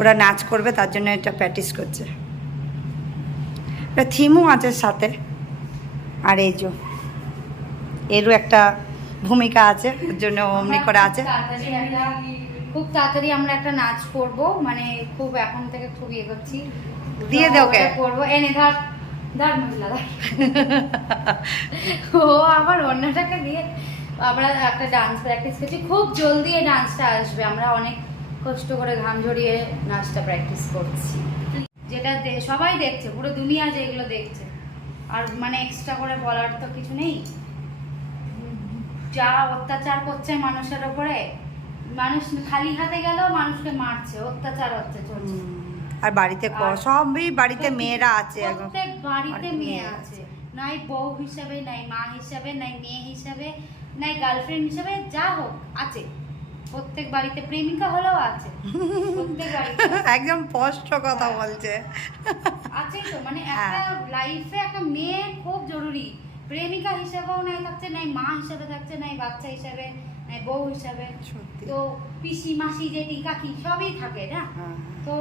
ওরা নাচ করবে, তার জন্য এটা প্র্যাকটিস করছে। এটা থিমও আছে সাথে। আর এই যে এরও একটা ভূমিকা আছে, ওর জন্য অমনি করে আছে। খুব তাড়াতাড়ি আমরা একটা নাচ করবো, মানে খুব এখন থেকে খুব ইয়ে করছি। দিয়ে দে ওকে। করবো, এনে ধর ধর মহিলা ও আবার অন্যটাকে দিয়ে আমরা একটা ডান্স প্র্যাকটিস করছি। খুব জলদি এই ডান্সটা আসবে, আমরা অনেক কষ্ট করে ঘাম ঝরিয়ে নাচটা প্র্যাকটিস করছি, যেটা সবাই দেখছে, পুরো দুনিয়া যেগুলো দেখছে। আর মানে এক্সট্রা করে বলার তো কিছু নেই। যা অত্যাচার করছে মানুষের ওপরে, মানুষ খালি হাতে গেলেও মানুষকে মারছে, অত্যাচার হচ্ছে চলছে। আর বাড়িতে সবই বাড়িতে মেয়েরা আছে, প্রত্যেক বাড়িতে মেয়ে আছে, নাই বউ হিসাবে, নাই মা হিসাবে, নাই মেয়ে হিসাবে, নাই গার্লফ্রেন্ড হিসাবে, যা হোক আছে। প্রত্যেক বাড়িতে প্রেমিকা হলেও আছে, প্রত্যেক বাড়িতে একদম স্পষ্ট কথা বলছে। আছে তো, মানে একটা লাইফে একটা মেয়ে খুব জরুরি। প্রেমিকা হিসাবেও নাই থাকছে, নাই মা হিসাবে থাকছে, নাই বাচ্চা হিসাবে, নাই বউ হিসাবে। তো পিসি মাসি জেঠি কাকি সবই থাকে না, তো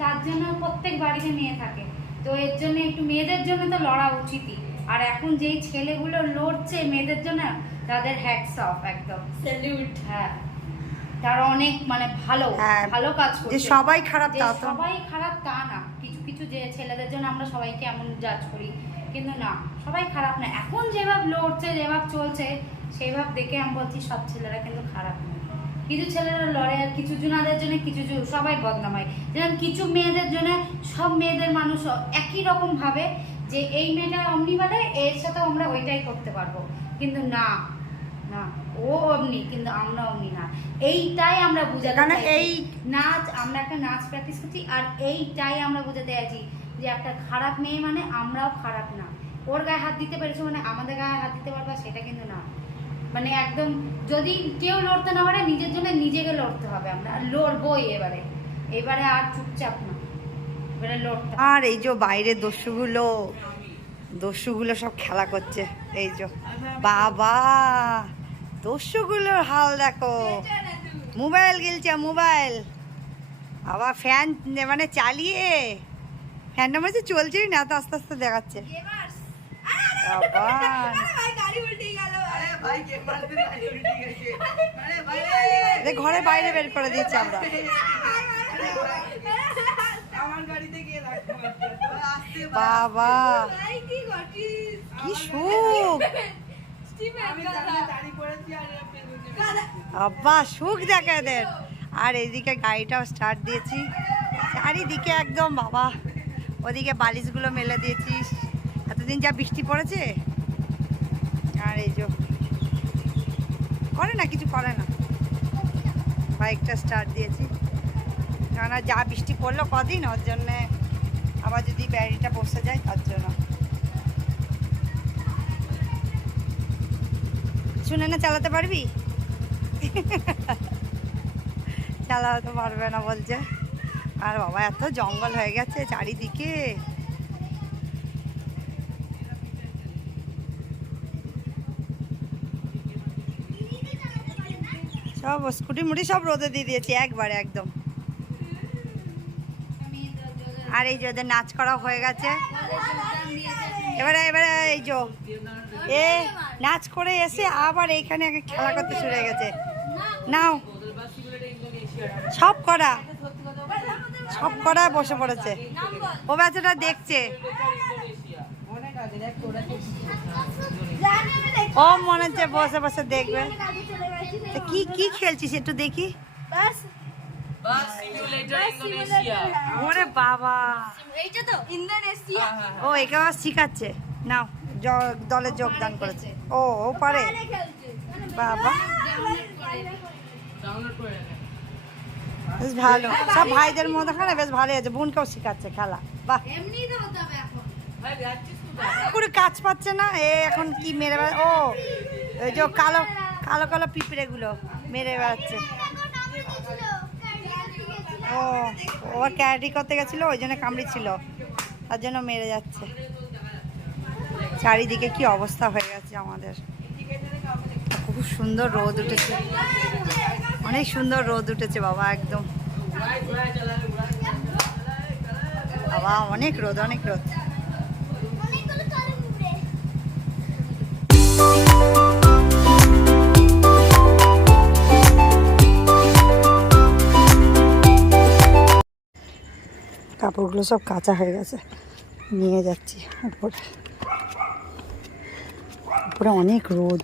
তার জন্য প্রত্যেক বাড়িতে মেয়ে থাকে। তো এর জন্য একটু মেয়েদের জন্য তো লড়া উচিতই। আর এখন যেই ছেলেগুলো লড়ছে মেয়েদের জন্য, তাদের হ্যাটস অফ, একদম স্যালিউট। হ্যাঁ, তারা অনেক মানে ভালো ভালো কাজ করছে। যে সবাই খারাপ তা তো, সবাই খারাপ তা না। কিছু কিছু যে ছেলেদের জন্য আমরা সবাইকে এমন জাজ করি, কিন্তু না, সবাই খারাপ না। এখন যেভাবে লড়ছে, যেভাবে চলছে, সেইভাবে দেখে আমি বলছি সব ছেলেরা কিন্তু খারাপ না। কিছু ছেলেরা লড়ে, আর কিছু জনাদের জন্য কিছু সবাই বদনাম হয়। যেমন কিছু মেয়েদের জন্য সব মেয়েদের মানুষ একই রকম ভাবে যে এই মেয়েটা অমনি মানে এর সাথে আমরা ওইটাই করতে পারবো, কিন্তু না না, ও অমনি কিন্তু আমরা অমনি না। এইটাই আমরা বুঝাতে চাইছি। এই নাচ, আমরা একটা নাচ প্র্যাকটিস করছি, আর এইটাই আমরা বুঝাতে চাইছি যে একটা খারাপ মেয়ে মানে আমরাও খারাপ না। ওর গায়ে হাত দিতে পেরেছো মানে আমাদের গায়ে হাত দিতে পারবা, সেটা কিন্তু না। মানে একদম যদি কেউ লড়তে না পারে, নিজের জন্য নিজেকে লড়তে হবে। আমরা লড়বই এবারে আর চুপচাপ না, এবারে লড়তে। আর এই যে বাইরে দস্যুগুলো সব খেলা করছে। এই যে বাবা, দস্যুগুলোর হাল দেখো, মোবাইল গেলছে, মোবাইল আবার ফ্যান মানে চালিয়ে, ফ্যানটা মনে হচ্ছে চলছেই না, তো আস্তে আস্তে দেখাচ্ছে। ঘরে বাইরে বের করে দিয়েছি আমরা। বাবা কি সুখ, বাবা সুখ দেখে এদের। আর এইদিকে গাড়িটাও স্টার্ট দিয়েছি, চারিদিকে একদম বাবা। ওদিকে বালিশগুলো মেলে দিয়েছিস, এতদিন যা বৃষ্টি পড়েছে। আর এই যে করে না, কিছু করে না, বাইকটা স্টার্ট দিয়েছি, কেননা যা বৃষ্টি পড়লো কদিন, ওর জন্যে আবার যদি ব্যাটারিটা বসে যায় তার জন্য। শুনে না চালাতে পারবি? চালাতে পারবে না বলছে। আর বাবা এত জঙ্গল হয়ে গেছে চারিদিকে। সব স্কুটি মুটি সব রোদে দিয়ে দিয়েছি একবারে একদম। আর এই যে ওদের নাচ করা হয়ে গেছে, এবারে এই যে এ নাচ করে এসে আবার এইখানে খেলা করতে শুরু হয়ে গেছে। নাও সব করা বসে পড়েছে, ও বাচ্চাটা দেখছে। ও মনে হচ্ছে বসে বসে দেখবে। কি কি খেলছিস একটু দেখি। ওরে বাবা, ও একে শিখাচ্ছে, নাও দলে যোগদান করেছে। ও পারে, বাবা বেশ ভালো। সব ভাইদের মধ্যে বেশ ভালো আছে, বোনকেও শিখাচ্ছে খেলা। বাহ, পুরো কাজ পাচ্ছে না এ এখন, কি মেরে বেড়া। ও ওই যে কালো কালো কালো পিঁপড়ে গুলো মেরে বেড়াচ্ছে। ও ওর ক্যারাটি করতে গেছিল, ওই জন্য কামড়েছিল, তার জন্য মেরে যাচ্ছে। চারিদিকে কি অবস্থা হয়ে গেছে আমাদের। খুব সুন্দর রোদ উঠেছে, অনেক সুন্দর রোদ উঠেছে বাবা, একদম বাবা অনেক রোদ, অনেক রোদ। কাপড়গুলো সব কাঁচা হয়ে গেছে, নিয়ে যাচ্ছি উপরে। উপরে অনেক রোদ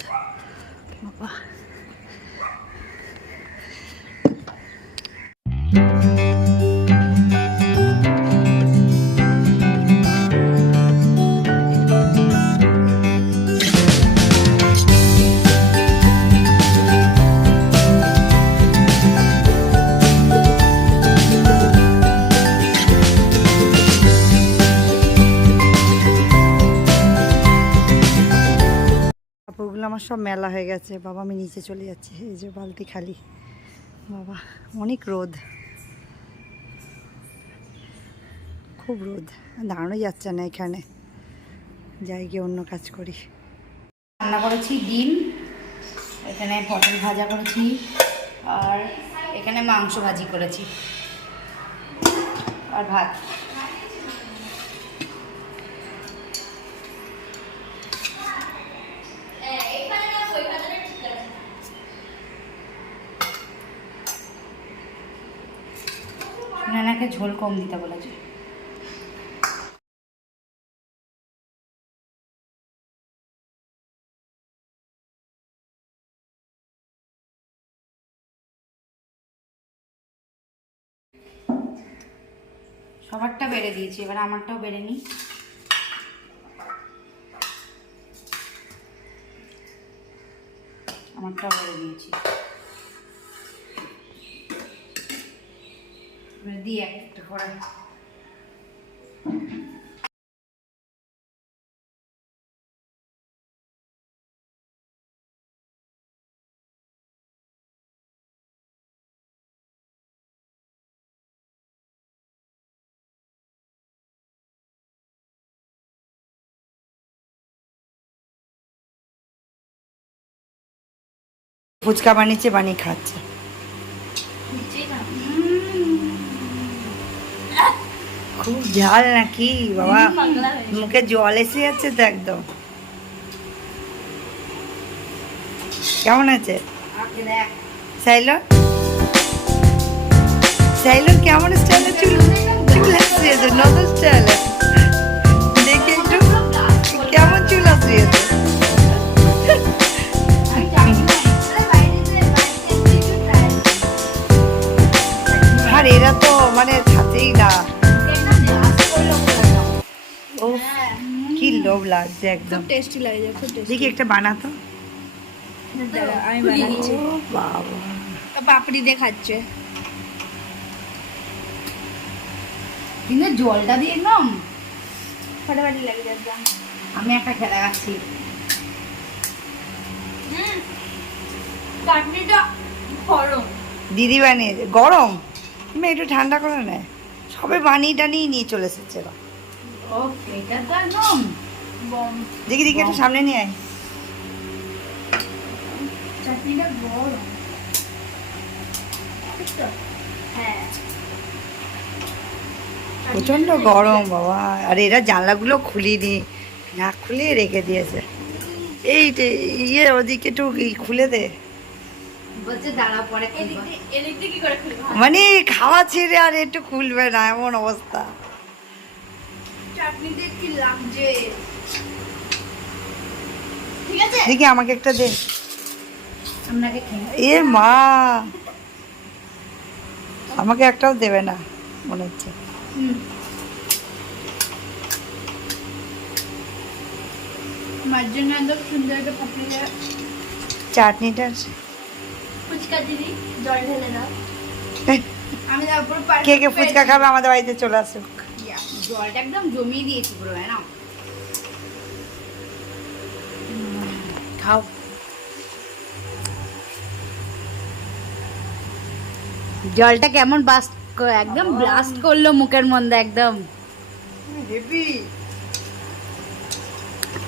বাবা। কাপড়গুলো আমার সব মেলা হয়ে গেছে বাবা, আমি নিচে চলে যাচ্ছি। এই যে বালতি খালি বাবা, অনেক রোদ, খুব রোদ, দাঁড়ানোই যাচ্ছে না এখানে, যাই গিয়ে অন্য কাজ করি। রান্না করেছি ডিম, এখানে পটল ভাজা করেছি, আর এখানে মাংস ভাজি করেছি, আর ভাত। নানাকে ঝোল কম দিতে বলেছে। সবারটা বেড়ে দিয়েছি, এবার আমারটাও বেড়ে নিই। আমারটাও বেড়ে দিয়েছি, দিয়ে একটা করে ফুচকা বানিয়েছে, বানিয়ে খাচ্ছে। খুব ঝাল নাকি বাবা? মুখে জল এসে যাচ্ছে তো একদম। কেমন আছে সাইলন? সাইলন কেমন স্টাইলে চুল আসছে, নতুন স্টাইলে দেখে একটু কেমন চুল আসছে। আর এরা তো মানে থাকেই না। ও কি লোভ লাগছে একদম, টেস্টি লাগে, খুব টেস্টি। দেখি একটা বানাতো। আমি বানাচ্ছি। ও বাবা, পাপড়ি দিয়ে খাচ্ছে। কিন্তু জলটা দিয়ে একদম ফাটাফাটি লাগে একদম। আমি একটা খেলা খাচ্ছি। চাটনিটা গরম। দিদি বানিয়েছে গরম, তুমি একটু ঠান্ডা করে নেয়। সবে বানিয়ে টানিয়ে নিয়ে চলে এসেছে এরা। ও এটা তো একদম বম। দেখি দেখি একটু সামনে নিয়ে আয়। চাটনিটা গরম। হ্যাঁ, প্রচন্ড গরম বাবা। আর এরা জানলাগুলো খুলিনি, না খুলে রেখে দিয়েছে। এই ইয়ে ওদিকে একটু খুলে দে, বলছে দাঁড়া পরে খুলবো। এদিক দিয়ে কি করে খুলবো? মানে খাওয়া ছেড়ে আর একটু খুলবে না, এমন অবস্থা। চাটনিতে কি লাগছে? ঠিক আছে, দেখি আমাকে একটা দে। আপনাকে খেয়ে এ মা, আমাকে একটাও দেবে না মনে হচ্ছে। মার জন্য একদম সুন্দর একটা পাপড়ি দিয়ে চাটনিটা ফুচকা দিদি জল ঢেলে দাও। এই, আমি তারপর কে কে ফুচকা খাবে আমাদের বাড়িতে চলে আসুক। জলটা একদম জমিয়ে দিয়েছি পুরো, না খাও। জলটা কেমন বাস্ট, একদম ব্লাস্ট করলো মুখের মধ্যে একদম। হেভি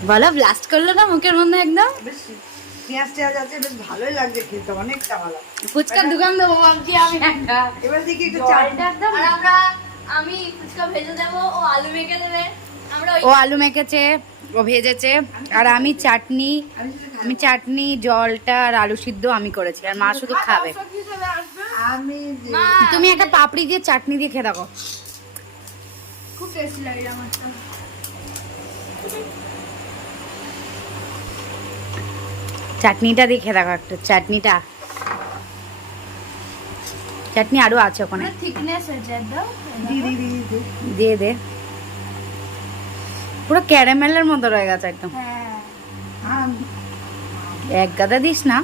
বলো ব্লাস্ট করলো না মুখের মধ্যে একদম। পেঁয়াজ টেয়াজ আছে, বেশ ভালোই লাগছে খেতে, অনেকটা ভালো। ফুচকার দোকান দেবো ভাবছি আমি একটা। এবার দেখি একটু জলটা একদম আমি ফুচকা ভেজে দেবো, ও আলু মেখে দেবে। আমরা ও আলু মেখেছে, ও ভেজেছে, আর আমি চাটনি জলটা আর আলু সিদ্ধ আমি করেছি, আর মা শুধু খাবে। আমি তুমি একটা পাপড়ি দিয়ে চাটনি দিয়ে খেয়ে দেখো। খুব টেস্টি লাগে আমার তো। চাটনিটা দিয়ে খেয়ে দেখো একটা, চাটনি আরো আছে ওখানে, থিকনেস হয়েছে একদম। দিয়ে দে। পুরো ক্যারামেলের মতো রয়ে গেছে একদম। হ্যাঁ এক গাদা দিস না,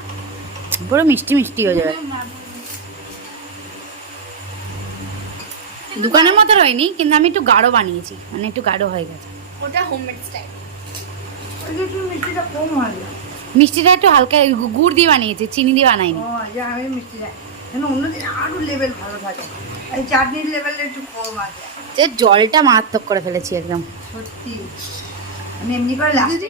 পুরো মিষ্টি মিষ্টি হয়ে যাবে। দোকানের মতো হয়নি, কিন্তু আমি একটু গাঢ় বানিয়েছি, মানে একটু গাঢ় হয়ে গেছে। ওটা হোমমেড স্টাইল। একটু মিষ্টিটা কম হবে। মিষ্টিটা একটু হালকা গুড় দিয়ে বানিয়েছি, চিনি দিয়ে বানাইনি। ও যা আমি মিষ্টিটা, কেন অন্যদিন আরো লেভেল ভালো থাকে, এই চাটনির লেভেলটা একটু কম আছে। যে জলটা মারাত্মক করে ফেলেছি একদম। সত্যি আমি এমনি করে লাস্ট